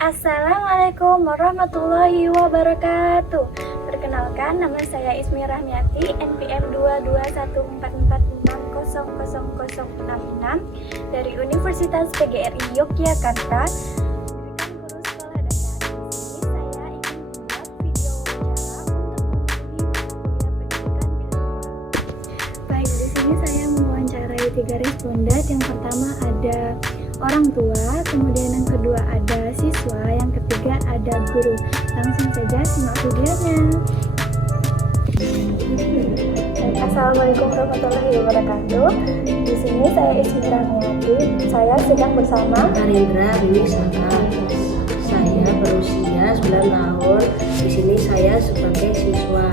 Assalamualaikum warahmatullahi wabarakatuh. Perkenalkan, nama saya Ismi Rahmiati, NPM 22144600066 dari Universitas PGRI Yogyakarta. Guru sekolah dasar. Di sini saya ingin membuat video wawancara untuk menghubungi kuliah pendidikan bilingual. Baik, di sini saya mewawancarai 3 responden. Yang pertama ada orang tua, kemudian yang kedua ada siswa, yang ketiga ada guru. Langsung saja simak videonya. Assalamualaikum warahmatullahi wabarakatuh. Di sini saya Ismi Rahmiati. Saya sedang bersama Narendra Winisaka. Saya berusia 9 tahun. Di sini saya sebagai siswa.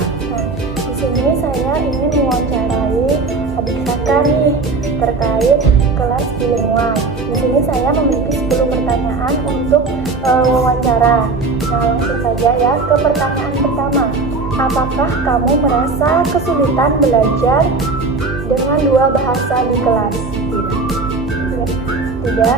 Di sini saya ingin mewawancarai adik kakak nih terkait kelas bilingual. Di sini saya memiliki 10 pertanyaan untuk wawancara. Nah, langsung saja ya ke pertanyaan pertama. Apakah kamu merasa kesulitan belajar dengan 2 bahasa di kelas? Tidak.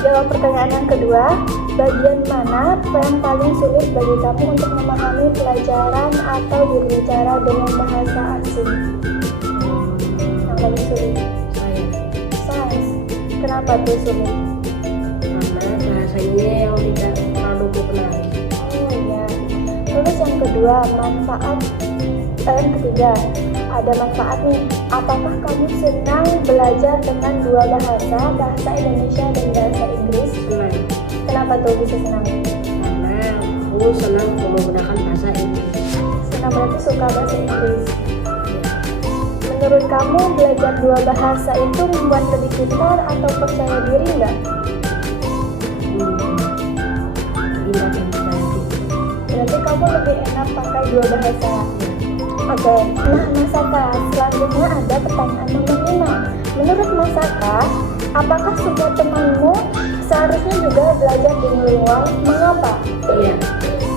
Jawab pertanyaan yang kedua. Bagian mana yang paling sulit bagi kamu untuk memahami pelajaran atau berbicara dengan bahasa asing? Yang paling sulit? Sains. Kenapa tuh sulit? Karena bahasanya yang tidak terlalu populer. Oh iya. Terus yang kedua, yang ketiga, ada manfaat nih. Apakah kamu senang belajar dengan 2 bahasa, bahasa Indonesia dan bahasa Inggris? Senang. Kenapa tuh bisa senang? Karena aku senang menggunakan bahasa Inggris. Senang berarti suka bahasa Inggris. Menurut kamu belajar 2 bahasa itu membuat lebih pintar atau percaya diri nggak? Pintar dan percaya diri. Berarti kamu lebih enak pakai 2 bahasa. Oke. Nah, Masaka, selanjutnya ada pertanyaan nomor 5. Menurut Masaka, apakah semua temanmu seharusnya juga belajar bilingual? Mengapa? Iya,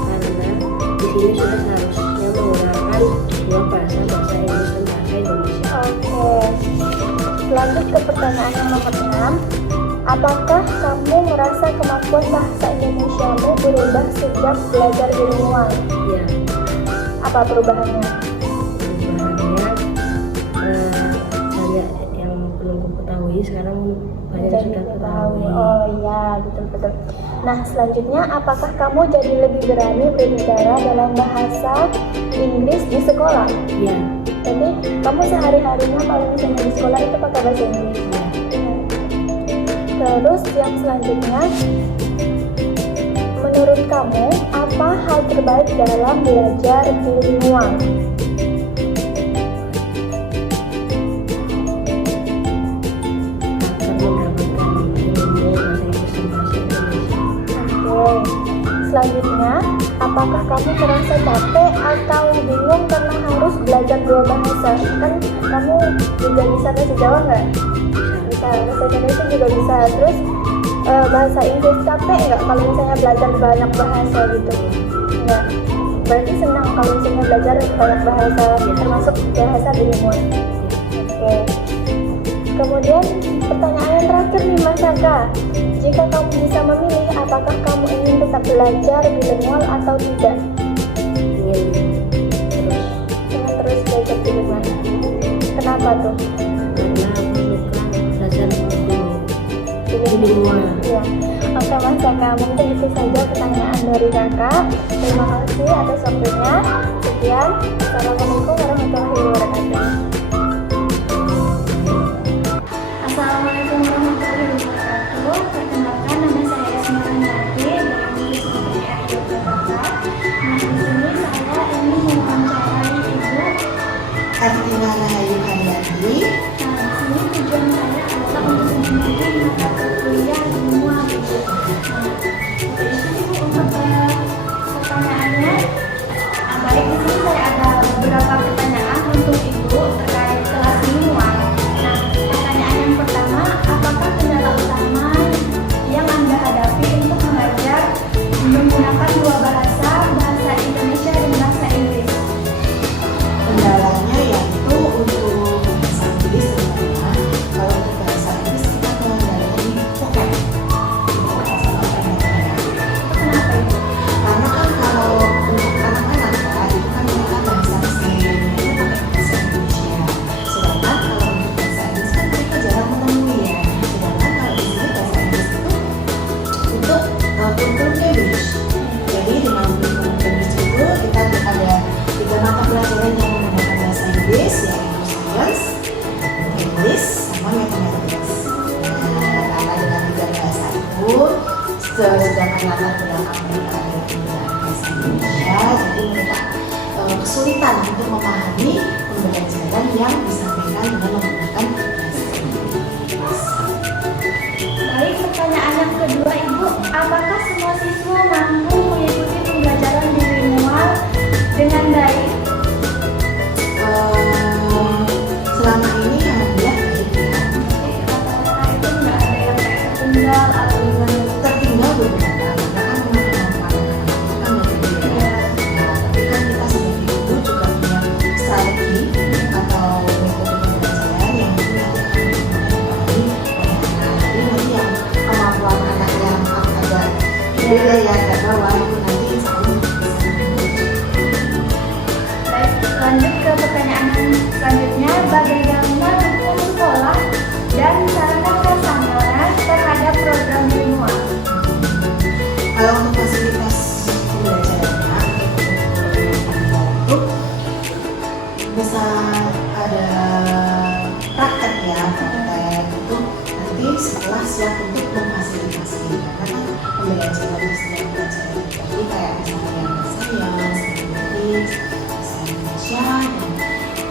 karena di sini sudah seharusnya menggunakan 2 bahasa Inggris dan bahasa Indonesia. Oke. Lanjut ke pertanyaan yang nomor 6. Apakah kamu merasa kemampuan bahasa Indonesiamu berubah sejak belajar bilingual? Iya. Apa perubahannya? Banyak yang belum ketahui, sekarang banyak Jadi sudah tahu. ketahui. Oh iya, betul-betul. Nah, selanjutnya, apakah kamu jadi lebih berani berbicara dalam bahasa Inggris di sekolah? Iya. Jadi, kamu sehari-harinya kalau misalnya di sekolah itu pakai bahasa Inggris. Iya. Terus yang selanjutnya, menurut kamu apa hal terbaik dalam belajar bilingual? Selanjutnya, apakah kamu merasa capek atau bingung karena harus belajar 2 bahasa? Kan kamu juga bisa bahasa Jawa nggak? Bisa. Bahasa Indonesia juga bisa. Terus bahasa Inggris capek nggak kalau misalnya belajar banyak bahasa gitu? Nggak. Berarti senang kalau misalnya belajar banyak bahasa, termasuk bahasa bilingual. Oke. Kemudian pertanyaan yang terakhir nih, Mas Saka. Jika kamu bisa memilih, apakah kamu ingin tetap belajar bilingual atau tidak? Ingin terus belajar bilingual. Kenapa tuh? Karena aku suka belajar bilingual. Iya. Oke Mas Saka, mungkin itu saja pertanyaan dari kakak. Terima kasih atas waktunya. Sekian. Assalamualaikum warahmatullahi wabarakatuh. Assalamualaikum warahmatullahi wabarakatuh. Perkenalkan, nama saya Ismi Rahmiati dari Universitas PGRI Yogyakarta. Nah, di sini saya ingin mewawancarai Ibu Artinya Rahayu Haryati. Nah, di sini tujuan saya adalah untuk menjadi mata kuliah semua Ibu. Nah, oke, itu Ibu untuk pertanyaannya. Baik, di sini saya ada beberapa kesulitan untuk memahami pembelajaran yang disampaikan dengan menggunakan bahasa Inggris. Baik, pertanyaan yang kedua Ibu, apakah semua siswa mampu mengikuti pembelajaran bilingual dengan baik? Selama ini alhamdulillah baik ya. Apakah itu nggak ada yang kayak tertinggal atau gimana? Tertinggal beberapa karena kan memang kemampuan anak-anak itu kan berbeda. Nah, tapi kan kita sebagai guru juga punya strategi atau metode pembelajaran yang nanti akan dipahami oleh anak. Jadi nanti yang kemampuan anak yang agak beda ya, agak bawah itu nanti insya Allah bisa mengikuti. Baik, lanjut ke pertanyaan selanjutnya, bagaimana dukung sekolah dan sarana prasarana terhadap program bilingual? Kalau untuk fasilitas pembelajarannya itu bisa ada praktek ya, praktek itu nanti setelah siap untuk memfasilitasi karena kan pembelajaran di setiap pelajaran itu tadi kayak misalnya yang bahasa sains, matematik, bahasa Indonesia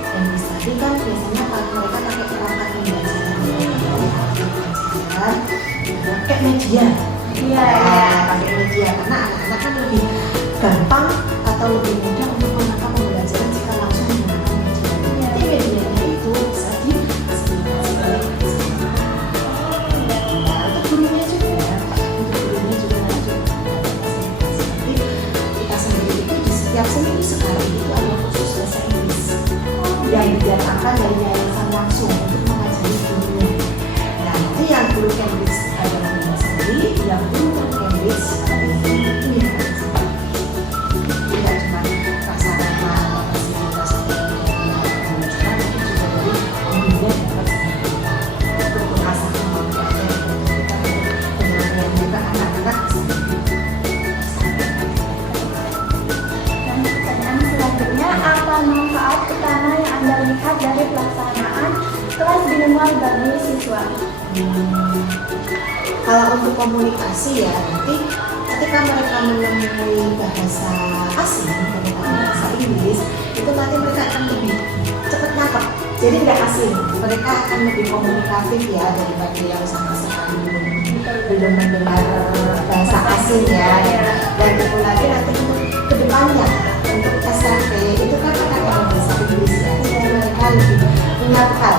dan bisa tadi kan biasanya kalau mereka pakai perangkat pembelajaran pakai media. Iya, Pakai media karena anak-anak kan lebih gampang atau lebih mudah untuk menangkap pembelajaran jika langsung menggunakan media. Jadi medianya itu bisa difasilitasi oleh guru. Nah, untuk gurunya juga nanti kita sendiri itu di setiap seminggu sekali itu ada khusus bahasa Inggris yang didatangkan dari yayasan langsung untuk mengajari gurunya. Nah, nanti yang guru Cambridge adalah guru sendiri, yang guru Cambridge itu ya tidak cuma prasarana atau fasilitas dari pembelajaran, tapi juga dari gurunya dapat untuk mengasah kemampuannya dan juga anak-anak bisa dan pertanyaan selanjutnya, apa manfaat utama yang Anda lihat dari pelaksanaan kelas bilingual bagi siswa? Kalau untuk komunikasi ya nanti ketika mereka menemui bahasa asing, terutama bahasa Inggris, itu nanti mereka akan lebih cepat nangkep. Jadi nggak asing, mereka akan lebih komunikatif ya daripada yang sama sekali belum mendengar bahasa asing ya. Dan itu lagi nanti untuk kedepannya untuk SMP itu kan akan ada bahasa Inggris ya. Jadi mereka lebih punya bekal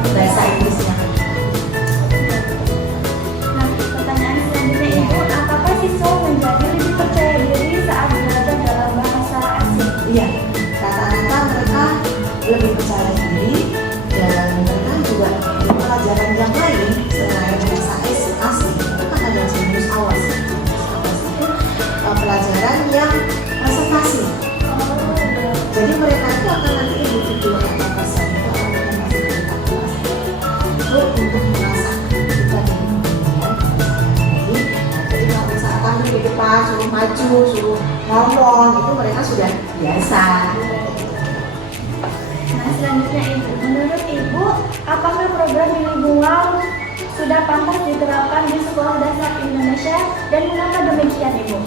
untuk bahasa Inggrisnya. Nah, pertanyaan selanjutnya Ibu, apakah siswa menjadi lebih percaya diri saat belajar dalam bahasa asing? Iya, rata-rata mereka lebih percaya diri dan mereka juga di pelajaran yang lain selain bahasa asing itu kan ada jenius awas. Jenius awas itu pelajaran yang presentasi. Jadi mereka itu akan nanti individu atau person itu akan masih kita kelas itu untuk mengasah kita di dunia. Jadi kalau misalkan di depan suruh maju, suruh ngomong itu mereka sudah biasa. Nah, selanjutnya Ibu, menurut Ibu, apakah program bilingual sudah pantas diterapkan di sekolah dasar Indonesia dan mengapa demikian Ibu?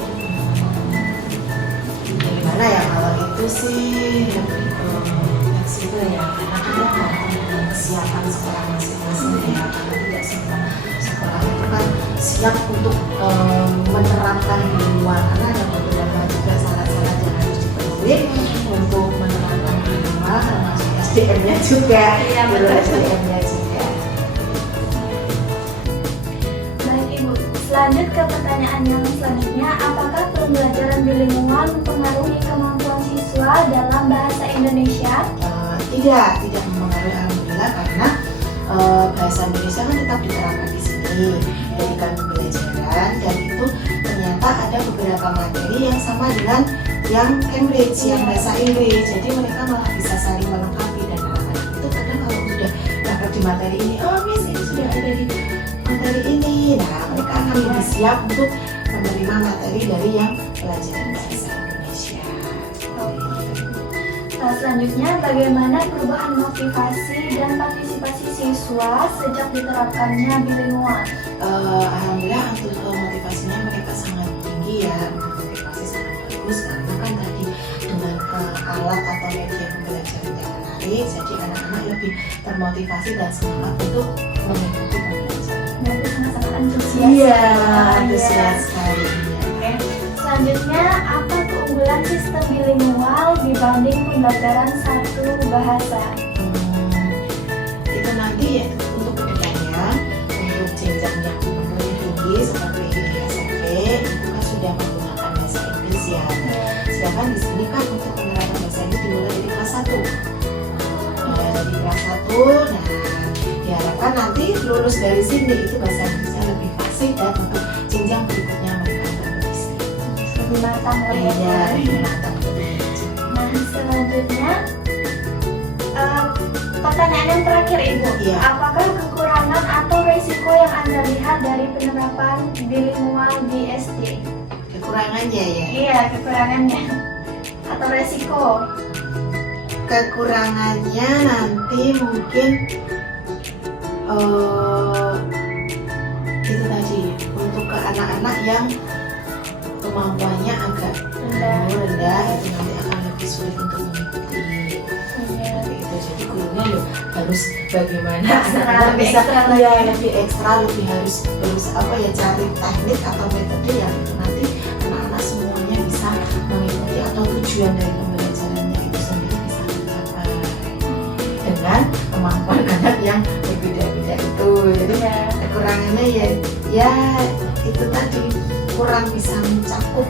Gimana ya kalau itu sih lebih fleksibel ya karena kita tergantung dengan kesiapan sekolah masing-masing ya karena tidak semua sekolah itu kan siap untuk menerapkan bilingual karena ada beberapa juga syarat-syarat yang harus dipenuhi untuk menerapkan bilingual termasuk SDM-nya juga. Iya, betul. SDM-nya juga. Baik Ibu, lanjut ke pertanyaan yang selanjutnya, apakah pembelajaran bilingual mempengaruhi kemampuan siswa dalam bahasa Indonesia? Tidak mempengaruhi alhamdulillah karena bahasa Indonesia kan tetap diterapkan di sini pendidikan pembelajaran dan itu ternyata ada beberapa materi yang sama dengan yang Cambridge yang bahasa Inggris, jadi mereka malah bisa saling melengkapi dan anak-anak itu kadang kalau sudah dapat di materi ini, oh Miss ini sudah ada di materi ini, nah mereka akan lebih siap untuk menerima materi dari yang pelajaran bahasa Indonesia. Selanjutnya, bagaimana perubahan motivasi dan partisipasi siswa sejak diterapkannya bilingual? Alhamdulillah untuk motivasinya mereka sangat tinggi ya, motivasi sangat bagus karena kan tadi alat atau media pembelajaran yang menarik, jadi anak-anak lebih termotivasi dan semangat untuk mengikuti pembelajaran. Berarti sangat-sangat antusias. Iya, Iya. antusias sekali. Oke. Selanjutnya, apa keunggulan sistem bilingual dibanding pembelajaran satu bahasa? Itu nanti ya untuk kedepannya, untuk jenjang yang lebih tinggi seperti SMP itu kan sudah menggunakan bahasa Inggris ya. Sedangkan di sini kan untuk penerapan bahasa Inggris dimulai dari kelas 1. Dari kelas 1, nah diharapkan nanti lulus dari sini itu bahasa Inggrisnya lebih fasih dan untuk jenjang berikutnya mereka berkompetisi. Lebih matang lah Iya, ya. lebih matang. Nah, selanjutnya pertanyaan yang terakhir Ibu, Iya. apakah kekurangan atau resiko yang Anda lihat dari penerapan bilingual di SD? Kekurangannya ya. Iya, kekurangannya atau resiko. Kekurangannya nanti mungkin itu tadi untuk ke anak-anak yang kemampuannya agak rendah itu nanti akan lebih sulit untuk mengikuti. Seperti itu, jadi gurunya loh harus bagaimana anak-anak lebih bisa ekstra ya lagi. lebih ekstra, lebih harus apa ya, cari teknik atau metode yang itu nanti anak-anak semuanya bisa mengikuti atau tujuan dari pembelajarannya itu sendiri bisa tercapai dengan kemampuan anak yang berbeda-beda itu. Jadi kekurangannya ya itu tadi, kurang bisa mencakup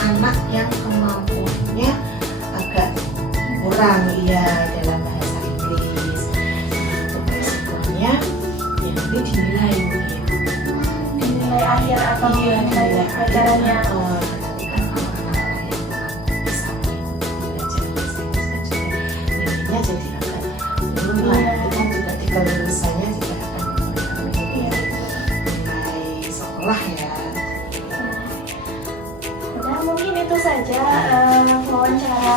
anak yang kemampuannya agak kurang dalam bahasa Inggris. Untuk resikonya ya nanti dinilai Nilai akhir atau nilai pelajarannya. nanti kan kalau anak-anak yang kurang bisa mengikuti pembelajaran bahasa Inggris kan juga nilainya jadi agak turun lah. Itu kan juga di kelulusannya juga akan mempengaruhi nilai sekolah ya. Nah, mungkin itu saja wawancara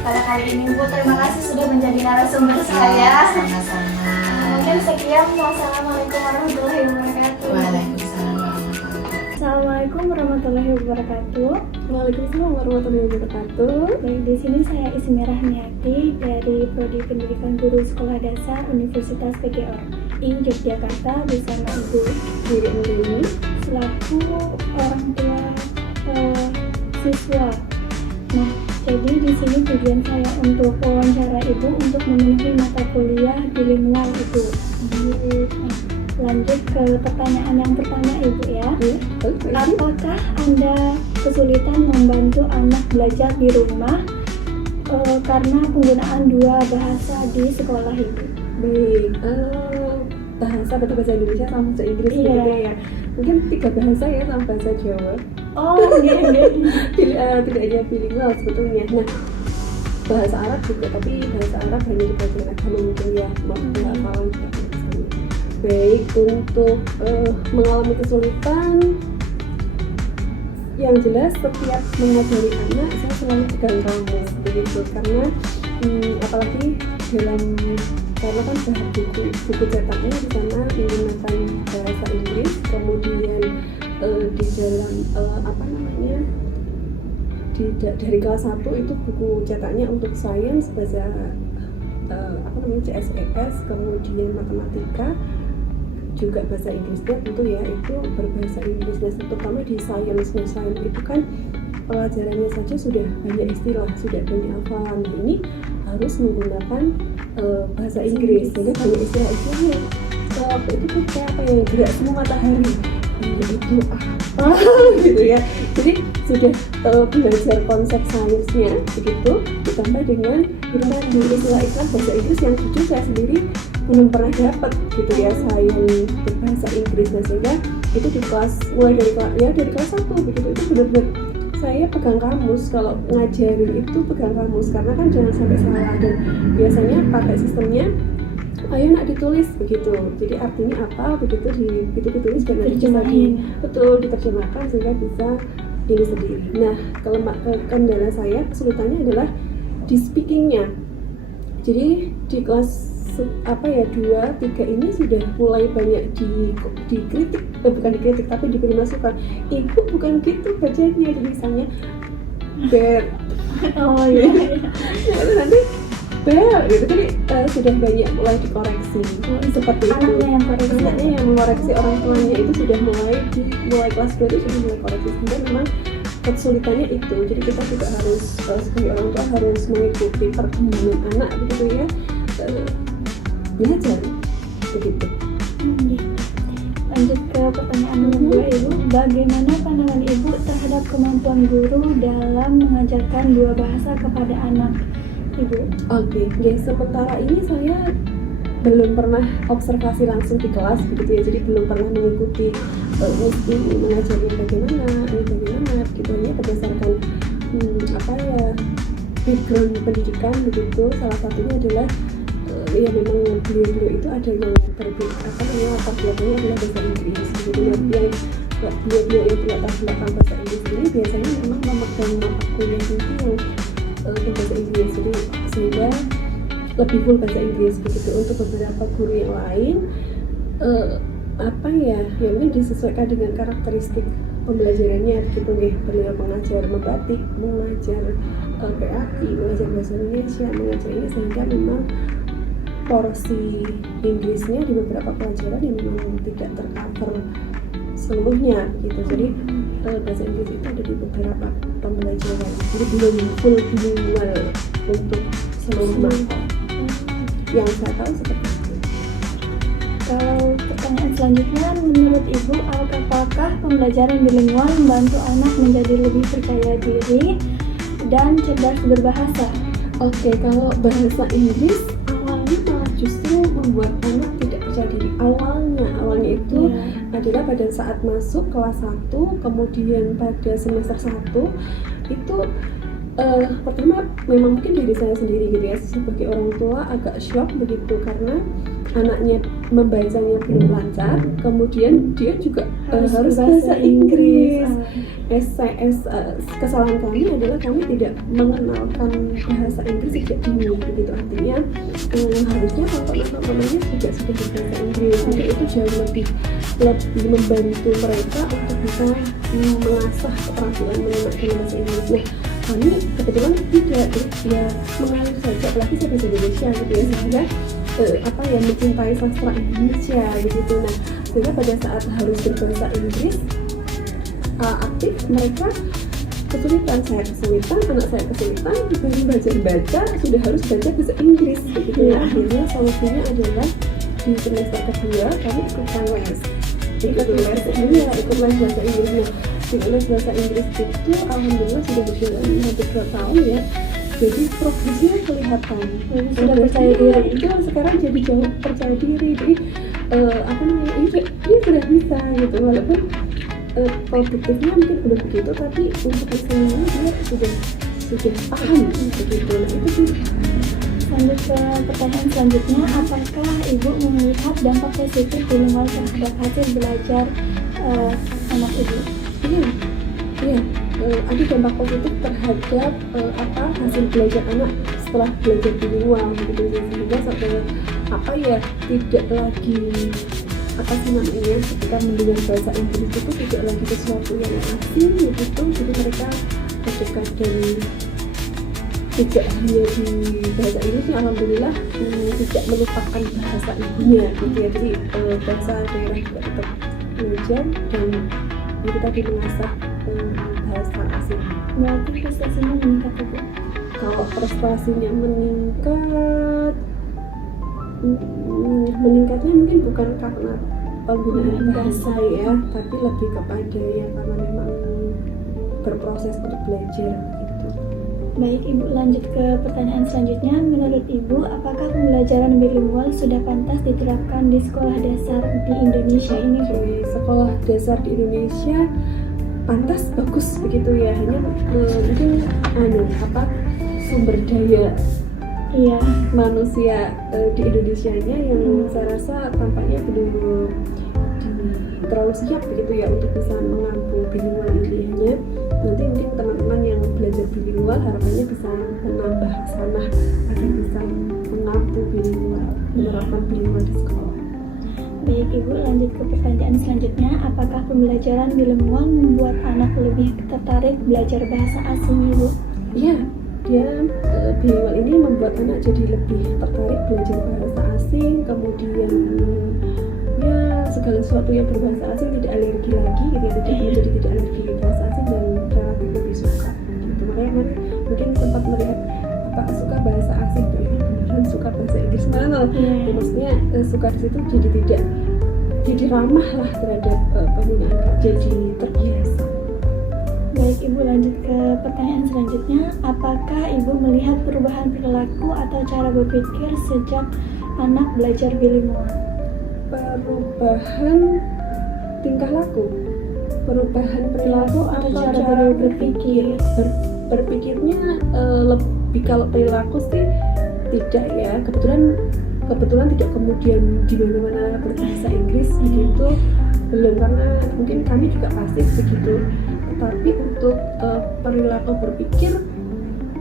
pada kali ini Bu. Terima kasih sudah menjadi narasumber saya. Sama-sama. Mungkin sekian. Wassalamualaikum warahmatullahi wabarakatuh. Waalaikumsalam warahmatullahi wabarakatuh. Assalamualaikum warahmatullahi wabarakatuh. Waalaikumsalam warahmatullahi wabarakatuh. Baik, di sini saya Ismi Rahmiati dari Prodi Pendidikan Guru Sekolah Dasar Universitas PGRI Yogyakarta bersama Ibu Diri Nurini. selaku orang tua siswa. Nah, jadi di sini tujuan saya untuk wawancara Ibu untuk memenuhi mata kuliah bilingual itu. Nah, lanjut ke pertanyaan yang pertama Ibu ya. Apakah Anda kesulitan membantu anak belajar di rumah karena penggunaan dua bahasa di sekolah Ibu? Baik, bahasa Indonesia sama bahasa Inggris Iya. gitu ya. Mungkin 3 bahasa ya sama bahasa Jawa. Oh, iya. Tidak hanya bilingual sebetulnya. Nah, bahasa Arab juga, tapi bahasa Arab hanya dipelajari mungkin ya, maupun hafalan juga. Baik, untuk mengalami kesulitan, yang jelas setiap mengajari anak saya selalu pegang kamus begitu, karena apalagi karena kan bahan buku cetaknya di sana menggunakan bahasa Inggris, kemudian di dalam dari kelas 1 itu buku cetaknya untuk sains bahasa CSES, kemudian matematika juga bahasa Inggrisnya tentu ya itu berbahasa Inggris. Nah, terutama di sains itu kan pelajarannya saja sudah banyak istilah, sudah banyak hafalan. Ini harus menggunakan bahasa Inggris, jadi banyak istilah-istilahnya. Waktu itu tuh kayak apa ya, gerak semua matahari itu apa gitu ya. Jadi sudah belajar konsep sainsnya begitu, ditambah dengan berbagai istilah-istilah bahasa Inggris yang jujur saya sendiri belum pernah dapat gitu ya, sains berbahasa Inggris. Nah, sehingga itu di kelas mulai dari kelas 1 begitu, itu benar-benar saya pegang kamus. Kalau ngajarin itu pegang kamus, karena kan jangan sampai salah, dan biasanya pakai sistemnya ayo nak ditulis begitu, jadi artinya apa begitu ditulis dan nanti bisa diterjemahkan sehingga bisa ini sendiri. Nah, kendala saya kesulitannya adalah di speakingnya. Jadi di kelas 2, 3 ini sudah mulai banyak dikritik, bukan dikritik tapi diberi masukan, ibu bukan gitu bacanya. Jadi misalnya bear. Oh iya. Ya, itu nanti bear gitu. Jadi sudah banyak mulai dikoreksi seperti itu. Anaknya yang koreksi. Anaknya yang mengoreksi orang tuanya itu sudah mulai kelas 2 itu sudah mulai koreksi. Sehingga memang kesulitannya itu. Jadi kita juga harus sebagai orang tua harus mengikuti perkembangan anak begitu ya, belajar begitu. Lanjut ke pertanyaan nomor 2, Ibu. Bagaimana pandangan Ibu terhadap kemampuan guru dalam mengajarkan 2 bahasa kepada anak Ibu? Oke, ya sementara ini saya belum pernah observasi langsung di kelas begitu ya, jadi belum pernah mengikuti mesti mengajarnya bagaimana gitu, hanya berdasarkan background pendidikan begitu. Salah satunya adalah ya memang beliau itu ada yang latar belakangnya adalah bahasa Inggris begitu. Yang beliau yang latar belakang bahasa Inggris ini biasanya memang memegang mata kuliah tinggi yang bahasa Inggris, jadi sehingga lebih full bahasa Inggris begitu. Untuk beberapa guru yang lain yang ini disesuaikan dengan karakteristik pembelajarannya gitu nih. Beliau mengajar membatik, mengajar PAI, mengajar bahasa Indonesia, mengajar ini, sehingga memang porsi Inggrisnya di beberapa pelajaran yang memang tidak tercover seluruhnya gitu. Jadi bahasa Inggris itu ada di beberapa pembelajaran, jadi belum full bilingual untuk seluruh mata. Yang saya tahu seperti itu. Kalau pertanyaan selanjutnya, menurut Ibu, apakah pembelajaran bilingual membantu anak menjadi lebih percaya diri dan cerdas berbahasa? Oke, kalau bahasa Inggris awalnya malah justru membuat anak tidak percaya diri. Awalnya itu adalah pada saat masuk kelas 1, kemudian pada semester 1 itu pertama memang mungkin diri saya sendiri gitu ya, sebagai orang tua agak shock begitu, karena anaknya membacanya belum lancar, kemudian dia juga harus bahasa Inggris. Kesalahan kami adalah kami tidak mengenalkan bahasa Inggris sejak dini begitu. Artinya harusnya tontonan-tontonannya juga sudah berbahasa Inggris, jadi itu jauh lebih membantu mereka untuk bisa mengasah keterampilan mengenai bahasa Inggris. Nah, kami kebetulan tidak ya mengalir saja, apalagi saya bahasa Indonesia gitu ya, sehingga mencintai sastra Indonesia gitu. Nah, sehingga pada saat harus berbahasa Inggris aktif, mereka kesulitan, anak saya kesulitan, belum belajar baca sudah harus baca bahasa Inggris gitu. Nah, akhirnya solusinya adalah di semester kedua kami ikut les bahasa Inggris. Nah, les bahasa Inggris itu alhamdulillah sudah berjalan hampir 2 tahun ya. Jadi progresnya kelihatan, sudah percaya diri. Itu sekarang jadi jauh percaya diri. Jadi ini sudah bisa gitu, walaupun produktifnya mungkin belum begitu, tapi untuk listeningnya dia sudah paham begitu. Nah, itu sih. Lanjut ke pertanyaan selanjutnya, apakah Ibu melihat dampak positif bilingual terhadap hasil belajar anak Ibu? Iya. Ada dampak positif terhadap hasil belajar anak setelah belajar bilingual gitu, sehingga tidak lagi ketika mendengar bahasa Inggris itu tidak lagi sesuatu yang asing gitu. Jadi mereka terdekat dan tidak hanya di bahasa Inggris, alhamdulillah tidak melupakan bahasa ibunya gitu ya. Jadi bahasa daerah juga tetap belajar dan kita mengasah bahasa asing. Berarti prestasinya meningkat itu? Kalau prestasinya meningkatnya mungkin bukan karena penggunaan bahasa ya, tapi lebih kepada yang karena memang berproses untuk belajar gitu. Baik Ibu, lanjut ke pertanyaan selanjutnya. Menurut Ibu, apakah pembelajaran bilingual sudah pantas diterapkan di sekolah dasar di Indonesia ini? Sekolah dasar di Indonesia pantas, bagus begitu ya, hanya mungkin sumber daya manusia di Indonesianya yang saya rasa tampaknya belum terlalu siap begitu ya untuk bisa mengampu bilingual ini. Hanya nanti mungkin teman-teman yang belajar bilingual harapannya bisa menambah sana agar bisa mengampu bilingual, menerapkan bilingual di sekolah. Baik Ibu, lanjut ke pertanyaan selanjutnya. Apakah pembelajaran bilingual membuat anak lebih tertarik belajar bahasa asing Ibu? Iya, dia bilingual ini membuat anak jadi lebih tertarik belajar bahasa asing, kemudian ya segala sesuatu yang berbahasa asing tidak alergi lagi, gitu ya, tidak alergi bahasa asing dan relatif lebih suka. Gitu. Makanya mungkin sempat melihat apakah suka bahasa asing, beneran suka bahasa Inggris mana? Ya, maksudnya suka di situ jadi ramah lah terhadap penggunaan, jadi terbiasa. Baik Ibu, lanjut ke pertanyaan selanjutnya. Apakah Ibu melihat perubahan perilaku atau cara berpikir sejak anak belajar bilingual? Perubahan tingkah laku, perubahan perilaku atau cara berpikir. Berpikirnya lebih, kalau perilaku sih tidak ya, kebetulan tidak kemudian di mana-mana berbahasa Inggris begitu, belum, karena mungkin kami juga pasif begitu. Tetapi untuk perilaku berpikir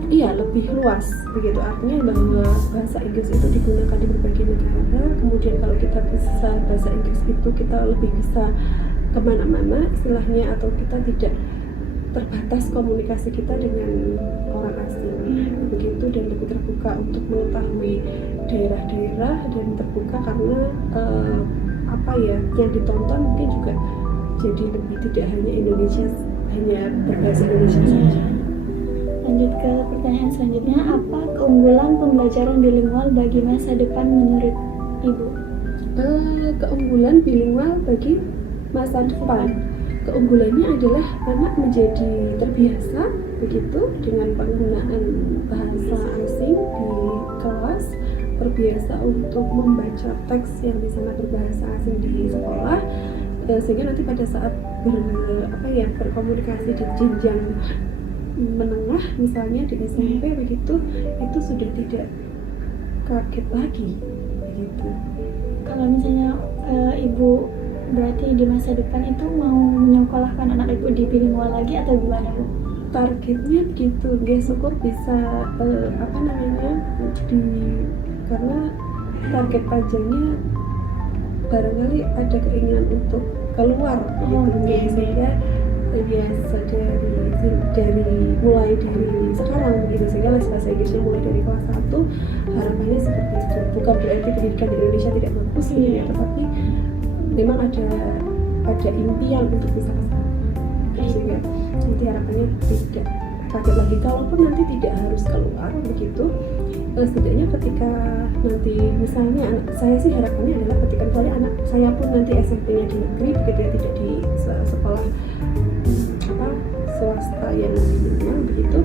iya lebih luas begitu, artinya bahwa bahasa Inggris itu digunakan di berbagai negara. Kemudian kalau kita bisa bahasa Inggris itu kita lebih bisa kemana-mana istilahnya, atau kita tidak terbatas komunikasi kita dengan orang asing begitu, dan lebih terbuka untuk mengetahui daerah-daerah, dan terbuka karena apa ya yang ditonton mungkin juga jadi lebih tidak hanya Indonesia, hanya berbahasa Indonesia saja. Lanjut ke pertanyaan selanjutnya. Apa keunggulan pembelajaran bilingual bagi masa depan menurut Ibu? Keunggulan bilingual bagi masa depan, keunggulannya adalah anak menjadi terbiasa begitu dengan penggunaan bahasa asing di kelas, terbiasa untuk membaca teks yang di sana berbahasa asing di sekolah, sehingga nanti pada saat berkomunikasi di jenjang menengah misalnya di SMP begitu, itu sudah tidak kaget lagi begitu. Kalau misalnya Ibu berarti di masa depan itu mau menyekolahkan anak Ibu di bilingual lagi atau gimana Bu? Targetnya begitu, syukur bisa karena target panjangnya barangkali ada keinginan untuk keluar sehingga biasa mulai dari sekarang begitu, sehingga les bahasa Inggrisnya mulai dari kelas 1, harapannya seperti itu. Bukan berarti pendidikan di Indonesia tidak bagus ya, tetapi memang ada impian untuk bisa ke sana, sehingga nanti harapannya tidak kaget lagi. Kalaupun nanti tidak harus keluar begitu, setidaknya ketika nanti misalnya anak saya sih harapannya adalah ketika misalnya anak saya pun nanti SMP-nya di negeri begitu ya, tidak di sekolah swasta yang minimal begitu,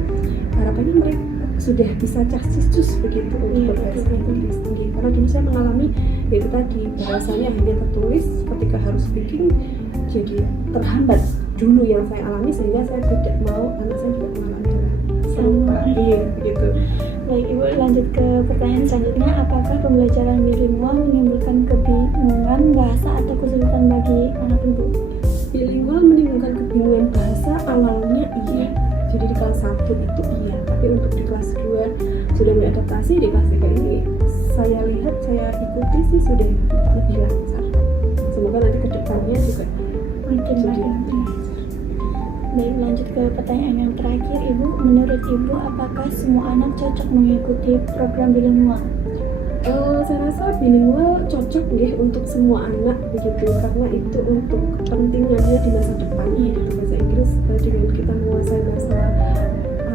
harapannya mereka sudah bisa cus begitu untuk berbahasa Inggris tinggi. Karena dulu saya mengalami yaitu tadi bahasanya hanya tertulis, ketika harus speaking jadi terhambat dulu yang saya alami, sehingga saya tidak mau anak saya juga mengalami serupa begitu. Baik Ibu, lanjut ke pertanyaan selanjutnya. Apakah pembelajaran bilingual menimbulkan kebingungan bahasa atau kesulitan bagi anak Ibu? Bilingual menimbulkan kebingungan bahasa awalnya iya, jadi di kelas 1 itu iya, tapi untuk di kelas 2 sudah mulai adaptasi, di kelas 3 ini saya lihat, saya ikuti sih sudah lebih lancar. Semoga nanti kedepannya juga makin lancar. Baik, lanjut ke pertanyaan yang terakhir Ibu. Menurut Ibu, apakah semua anak cocok mengikuti program bilingual? Saya rasa bilingual cocok untuk semua anak begitu, karena itu untuk kepentingannya di masa depan gitu. Bahasa Inggris dengan kita menguasai bahasa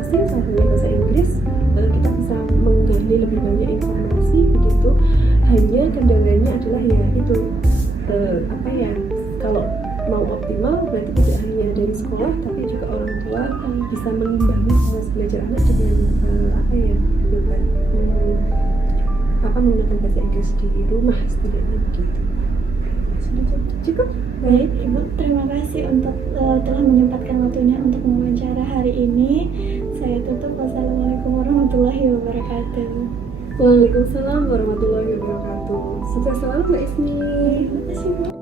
asing, satunya bahasa Inggris, kita bisa menggali lebih banyak informasi begitu. Hanya kendalanya adalah ya itu kalau mau optimal berarti tidak hanya dari sekolah tapi juga orang tua bisa mengimbangi proses belajar anak dengan menggunakan bahasa Inggris di rumah setidaknya begitu. Sudah cukup. Baik Ibu, terima kasih untuk telah menyempatkan waktunya untuk mewawancara hari ini. Saya tutup. Wassalamualaikum warahmatullahi wabarakatuh. Waalaikumsalam warahmatullahi wabarakatuh. Sukses selalu Mbak Ismi. Terima kasih Bu.